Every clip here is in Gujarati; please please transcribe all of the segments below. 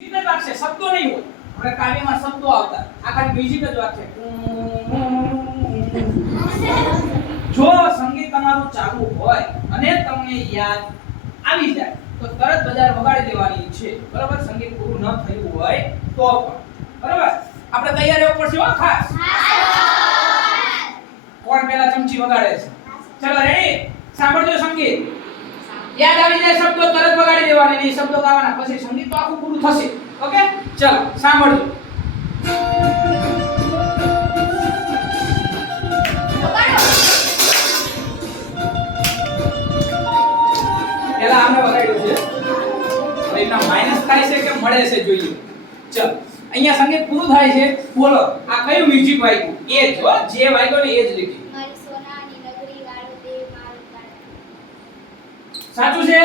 મ્યુઝિક જ વાગશે, શબ્દો નહીં હોય. આપણે કાવ્યમાં શબ્દો આવતા, આ ખાલી મ્યુઝિક જ વાગશે. જો સંગીત તમારું ચાલુ હોય અને તમને યાદ આવી જાય તો તરત બજાર વગાડી દેવાની છે. બરાબર? સંગીત પૂરું ન થયું હોય તો પણ. બરાબર? આપણે તૈયાર રહેવું પડશે હો ખાસ. કોણ પહેલા ચમચી વગાડે છે? ચલો રેડી? સાંભળજો સંગીત. યાદ આવી જાય શબ્દો તરત વગાડી દેવાના, નહીં શબ્દો ગાવાના, પછી સંગીત તો આખું પૂરું થશે. ઓકે? ચલો સાંભળજો. પહેલા આપણે વગાડ્યું છે. હવે એના માઈનસ થાય છે કે મળે છે જોઈએ. ચલો અહીંયા સંગીત પૂરું થાય છે. બોલો આ કયું મ્યુઝિક વાગ્યું? એ જ હો, જે વાગ્યો ને એ જ લીધી. સાચું છે?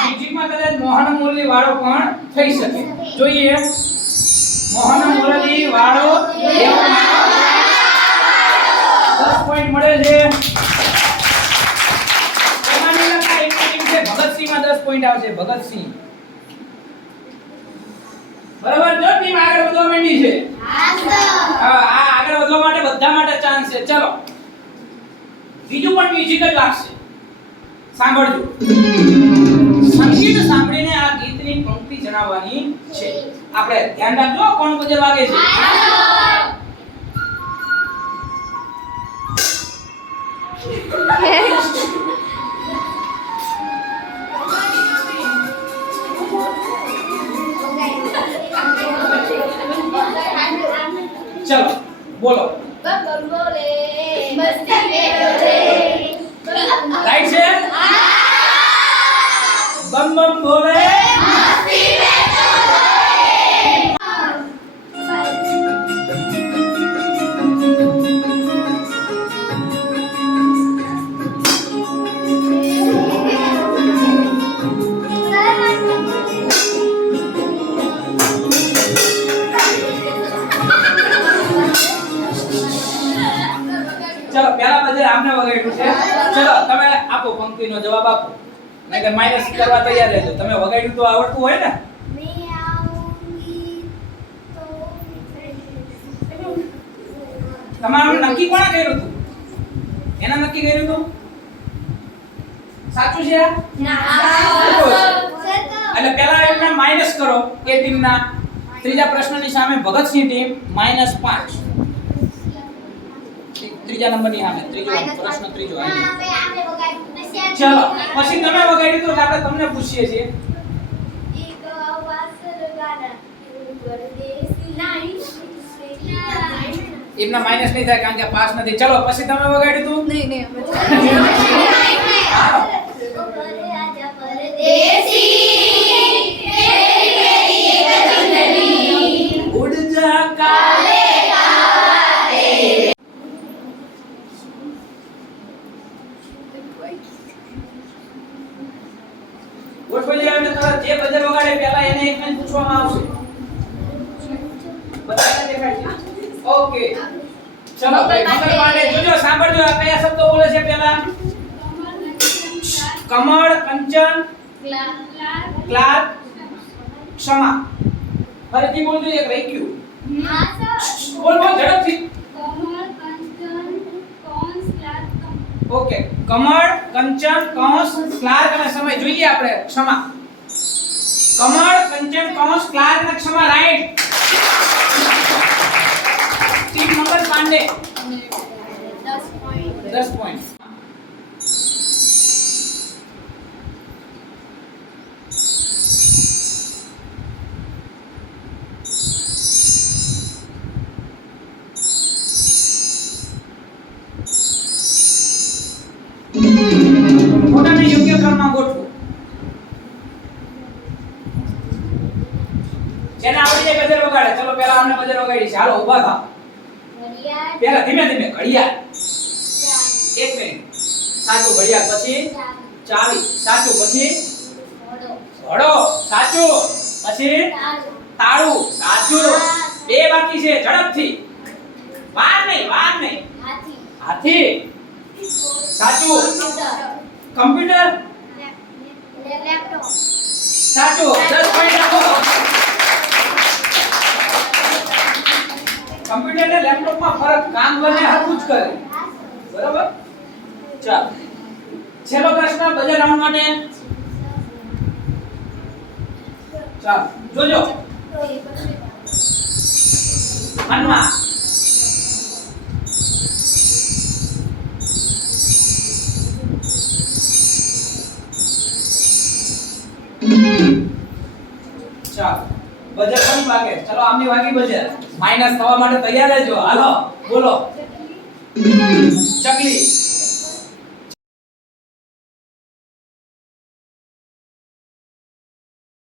મ્યુઝિકમાં કદાચ મોહન મુરલી વાળો પણ થઈ શકે. જોઈએ મોહન મુરલી વાળો 10 પોઈન્ટ મળે છે. એમાંની લખા એક ટીમ છે ભગતસિંહ માં 10 પોઈન્ટ આવશે. ભગતસિંહ. બરાબર? જો ટીમ આગળ વધવા માંડી છે. આ આગળ વધવા માટે બધા માટે ચાન્સ છે. ચલો બીજું પણ મ્યુઝિક જ લાગશે. સાંભળજો. સંગીત સાંભળીને આ ગીતની પંક્તિ જણાવવાની છે. આપણે ધ્યાન રાખજો કોણ બધે વાગે છે. ચલો બોલો. રાઈટ છે? બમ બમ બોલે ચલો પહેલા બજે આમને વગાડ્યું છે. ચલો તમે આપો પંક્તિનો જવાબ આપો. નહીતર માઈનસ કરવા તૈયાર રહેજો. તમે વગાડ્યું તો આવડતું હોય ને? તમારું નક્કી કોણે કર્યું હતું? એને નક્કી કર્યું હતું? સાચું છે? એટલે પહેલા એમને માઈનસ કરો એ ટીમના. ત્રીજા પ્રશ્નની સામે ભગતસિંહ ટીમ -5. ત્રીજા નંબરની સામે ત્રીજો પ્રશ્ન ત્રીજો આવી. ચલો પછી તમે વગાડ્યું તો આપણે તમને પૂછીએ છીએ. એમના માઈનસ નહીં થાય કારણ કે પાસ નથી. ચલો પછી તમે વગાડ્યું તું? નહીં. ઉડ જા કાલે જે બજર વગાડે પહેલા એને એકને પૂછવામાં આવશે. બધાને દેખાય છે? ઓકે ચલો ભાઈ મંગલ પાંડે જોજો સાંભળજો આ કયા શબ્દો બોલે છે પહેલા? કમળ, કંચન, ક્લાર્ક, ક્ષમા. ફરીથી બોલજો એક રહી ગયું. બોલ ઝડપથી. ઓકે કમળ, કંચન, કૌંસ, ક્લાર્ક અને સમય. જોઈએ આપણે ક્ષમા. કમળ, કંચન, કૌંસ, ક્લાર્ક અને ક્ષમા. Right. Team Mangal Pandey 10 point. મોટાને યોગ્ય ક્રમમાં ગોઠવો. જેને આવડી જાય બજર વગાડે. ચલો પહેલા અમને બજર વગાડી છે. હાલો ઊભા થાઓ. પહેલા ધીમે ધીમે ઘડિયાળ. 1 મિનિટ. સાચું ઘડિયાળ. પછી ચાવી. સાચું. પછી ઘોડો. સાચું. પછી તાળું. સાચું. 2 બાકી છે. ઝડપથી. વાર નહીં. હાથી. સાચું. કમ્પ્યુટર. સાચું 10 પોઈન્ટ આપો. કમ્પ્યુટર ને લેપટોપ માં ફરક કામ બને હરખું જ કરે. બરાબર? ચાલો. છેલ્લો પ્રશ્ન બજેટ રાઉન્ડ માટે. ચાલો જોજો. મનમાં ચાલો બજેટ કોની વાગે? ચલો આમની વાગી બજેટ. માઈનસ થવા માટે તૈયાર રહેજો. હાલો બોલો. ચકલી